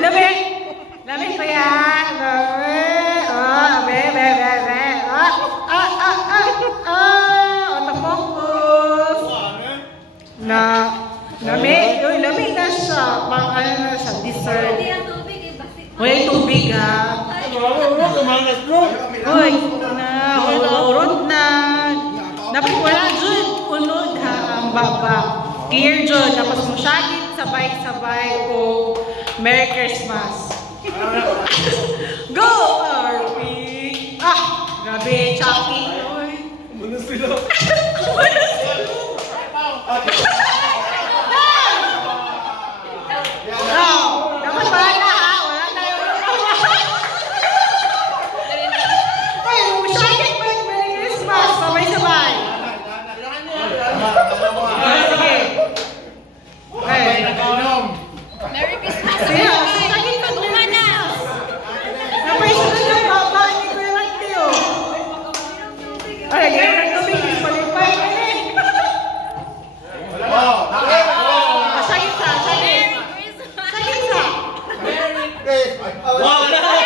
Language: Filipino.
Lamig! Lamig pa yan! Autofocus! Lamig! Lamig na siya. Pang ano na siya, dessert. Wala yung tubig ha. Uy, urot na. Dapat wala dyan. Unod ha, ang baba. Clear dyan. Tapos mo syagit sabay-sabay o Merry Christmas. Go, RP! Ah! Grabe, Chucky. Muna sila. Muna sila. Dapat wala ha. Wala tayo. Ay, syagit mo yung Merry Christmas. Sabay-sabay. Sige. Ay, nag-unom. Merry Christmas. Sige, sagit ka naman na. Napaisunod yung baba ni Kuya Lanteo. Ay, ganyan nagtubig. Palipay ka eh. Sagit sa, sagit. Sagit sa. Merry Christmas.